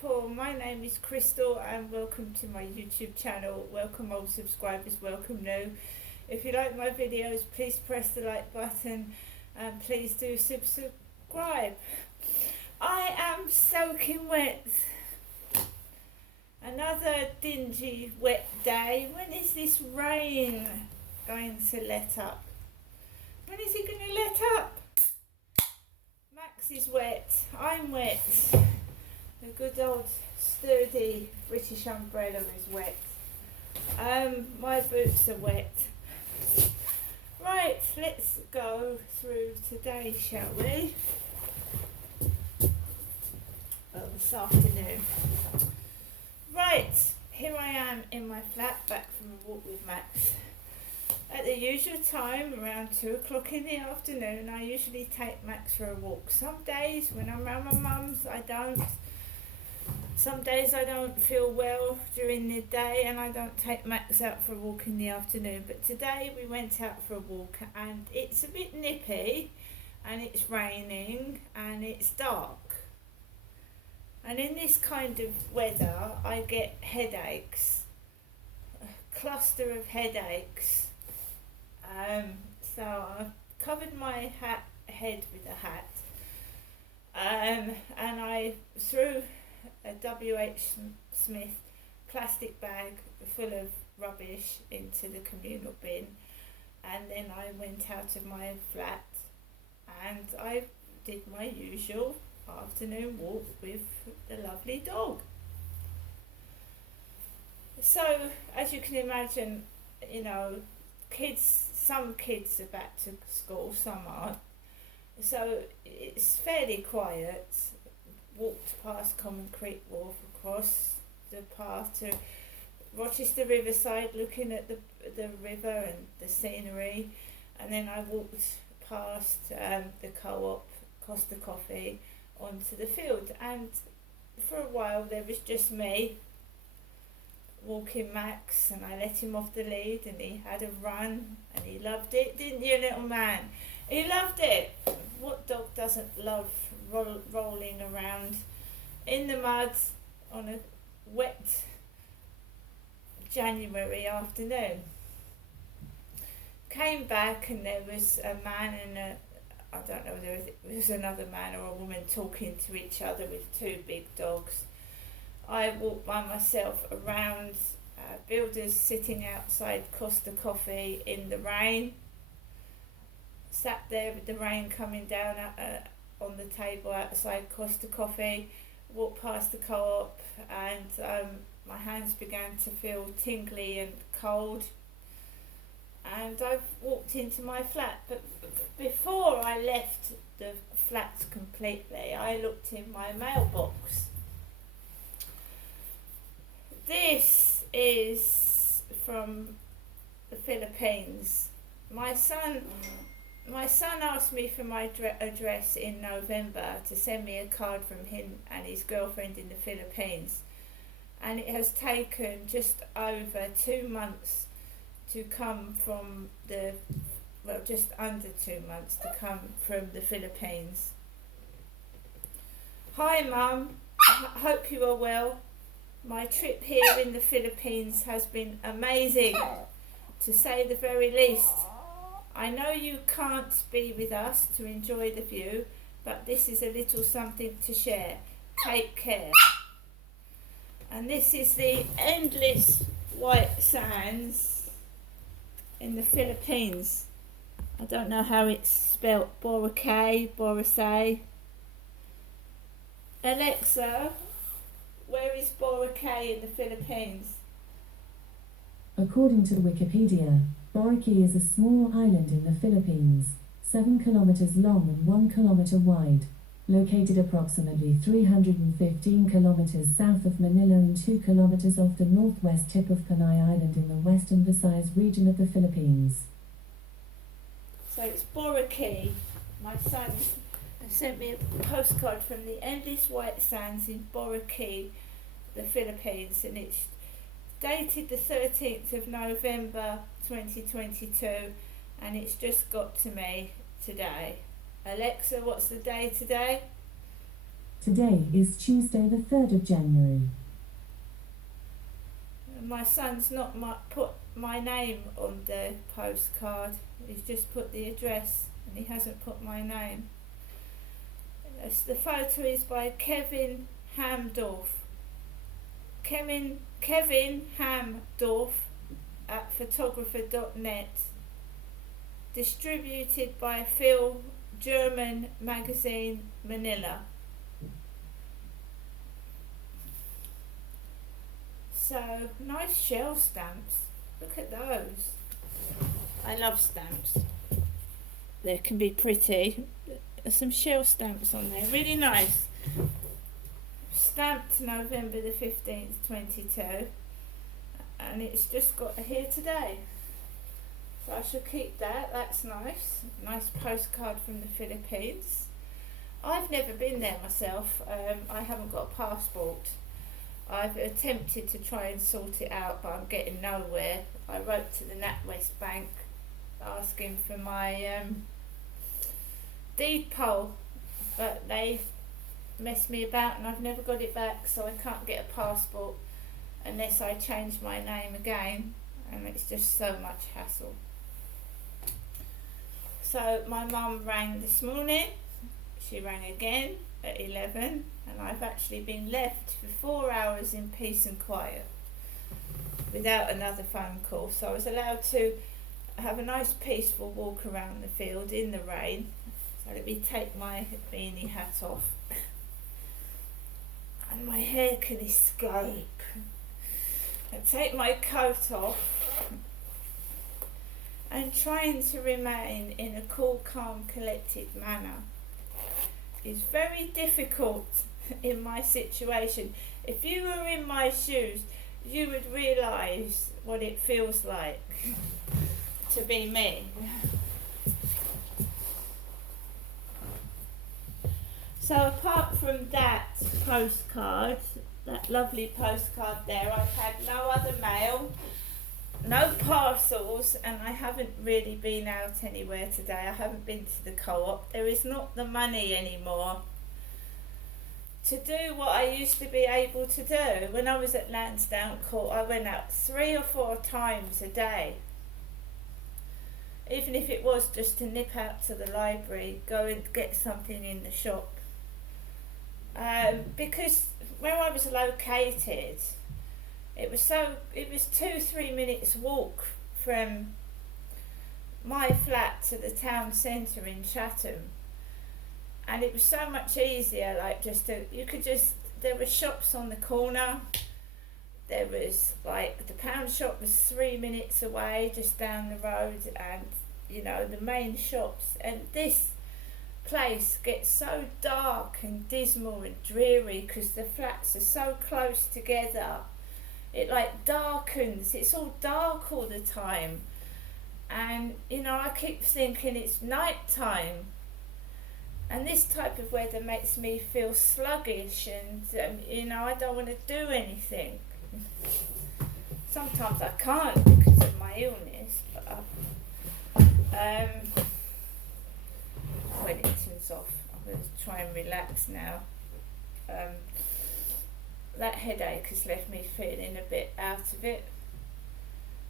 people, my name is Crystal and welcome to my YouTube channel. Welcome old subscribers, welcome new. If you like my videos, please press the like button and please do subscribe. I am soaking wet. Another dingy wet day. When is this rain going to let up? When is it going to let up? Max is wet, I'm wet. The good old sturdy British umbrella is wet. My boots are wet. Right, let's go through today, shall we? Well, this afternoon. Right, here I am in my flat, back from a walk with Max. At the usual time, around 2 o'clock in the afternoon, I usually take Max for a walk. Some days when I'm around my mum's, I don't. Some days I don't feel well during the day and I don't take Max out for a walk in the afternoon. But today we went out for a walk and it's a bit nippy and it's raining and it's dark. And in this kind of weather I get headaches, a cluster of headaches. So I've covered my head with a hat and I threw a W.H. Smith plastic bag full of rubbish into the communal bin, and then I went out of my flat and I did my usual afternoon walk with the lovely dog. So as you can imagine, you know, some kids are back to school, some aren't, so it's fairly quiet. Walked past Common Creek Wharf, across the path to Rochester Riverside, looking at the river and the scenery, and then I walked past the Co-op, Costa Coffee, onto the field, and for a while there was just me walking Max, and I let him off the lead and he had a run and he loved it, didn't you, little man? He loved it. What dog doesn't love rolling around in the mud on a wet January afternoon? Came back and there was a man and I don't know whether it was another man or a woman talking to each other with two big dogs. I walked by myself around builders sitting outside Costa Coffee in the rain. Sat there with the rain coming down on the table outside Costa Coffee. Walked past the Co-op and my hands began to feel tingly and cold. And I walked into my flat, but before I left the flat completely, I looked in my mailbox. This is from the Philippines. My son asked me for my address in November to send me a card from him and his girlfriend in the Philippines, and it has taken just over 2 months to come from just under 2 months to come from the Philippines. Hi Mum, hope you are well. My trip here in the Philippines has been amazing, to say the very least. I know you can't be with us to enjoy the view, but this is a little something to share. Take care. And this is the endless white sands in the Philippines. I don't know how it's spelt. Boracay, Boracay. Alexa, where is Boracay in the Philippines? According to Wikipedia, Boracay is a small island in the Philippines, 7 kilometers long and 1 kilometer wide, located approximately 315 kilometers south of Manila and 2 kilometers off the northwest tip of Panay Island in the western Visayas region of the Philippines. So it's Boracay. My son sent me a postcard from the endless white sands in Boracay, the Philippines, and it's dated the 13th of November 2022, and it's just got to me today. Alexa, what's the day today? Today is Tuesday the 3rd of January. My son's not put my name on the postcard. He's just put the address and he hasn't put my name. The photo is by Kevin Hamdorf. Kevin Hamdorf at photographer.net. Distributed by Phil, German magazine, Manila. So, nice shell stamps. Look at those. I love stamps. They can be pretty. There's some shell stamps on there. Really nice. Stamped November the 15th, 22. And it's just got here today. So I shall keep that. That's nice. Nice postcard from the Philippines. I've never been there myself. I haven't got a passport. I've attempted to try and sort it out, but I'm getting nowhere. I wrote to the NatWest Bank asking for my deed poll, but they messed me about and I've never got it back, so I can't get a passport unless I change my name again, and it's just so much hassle. So my mum rang this morning. She rang again at 11, and I've actually been left for 4 hours in peace and quiet without another phone call. So I was allowed to have a nice peaceful walk around the field in the rain. So let me take my beanie hat off and my hair can escape. And take my coat off and trying to remain in a cool, calm, collected manner is very difficult in my situation. If you were in my shoes, you would realise what it feels like to be me. So apart from that postcard, that lovely postcard there, I've had no other mail, no parcels, and I haven't really been out anywhere today. I haven't been to the co-op. There is not the money anymore to do what I used to be able to do. When I was at Lansdowne Court, I went out 3 or 4 times a day. Even if it was just to nip out to the library, go and get something in the shop. Because where I was located, it was 2-3 minutes walk from my flat to the town centre in Chatham, and it was so much easier. Like there were shops on the corner. There was the pound shop was 3 minutes away, just down the road, and the main shops. And this place gets so dark and dismal and dreary because the flats are so close together. It darkens, it's all dark all the time, and I keep thinking it's night time, and this type of weather makes me feel sluggish, and I don't want to do anything. Sometimes I can't because of my illness, but Wellington's off. I'm going to try and relax now. That headache has left me feeling a bit out of it,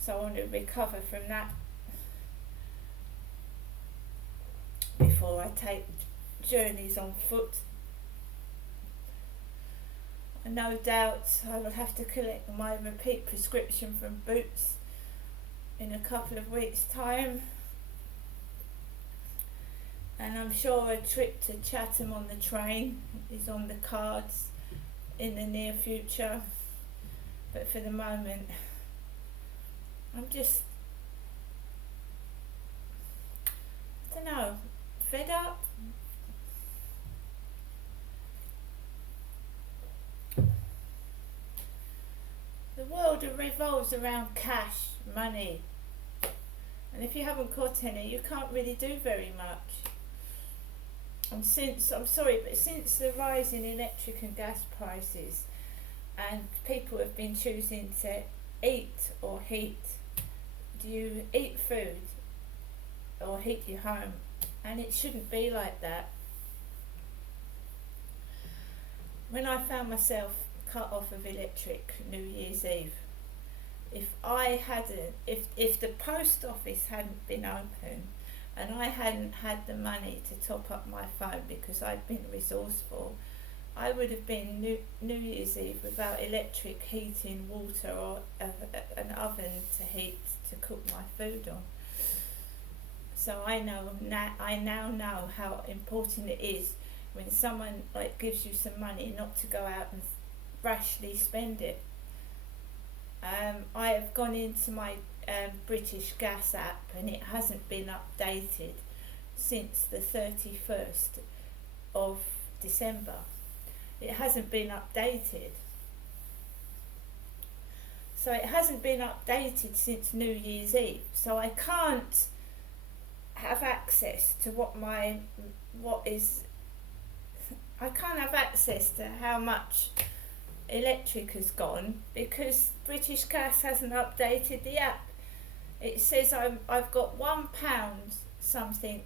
so I want to recover from that before I take journeys on foot. And no doubt I will have to collect my repeat prescription from Boots in a couple of weeks' time, and I'm sure a trip to Chatham on the train is on the cards in the near future, but for the moment I'm just, I don't know, fed up. The world revolves around cash, money, and if you haven't got any, you can't really do very much. And since the rise in electric and gas prices, and people have been choosing to eat or heat, do you eat food or heat your home? And it shouldn't be like that. when I found myself cut off of electric New Year's Eve, if the post office hadn't been open and I hadn't had the money to top up my phone because I'd been resourceful, I would have been New Year's Eve without electric heating, water, or an oven to heat to cook my food on. So I now know how important it is when someone like gives you some money not to go out and rashly spend it. I have gone into my British Gas app and it hasn't been updated since the 31st of December. It hasn't been updated. So it hasn't been updated since New Year's Eve. So I can't have access to I can't have access to how much electric has gone because British Gas hasn't updated the app. It says I've got £1 something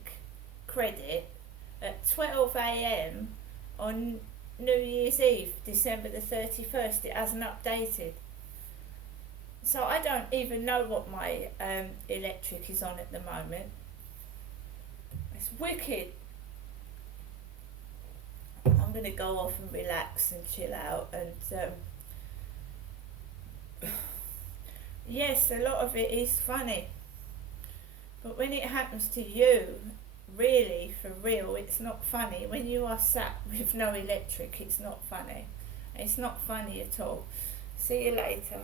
credit at 12 a.m. on New Year's Eve, December the 31st. It hasn't updated. So I don't even know what my electric is on at the moment. It's wicked. I'm going to go off and relax and chill out and yes, a lot of it is funny, but when it happens to you, really, for real, it's not funny. When you are sat with no electric, it's not funny. It's not funny at all. See you later.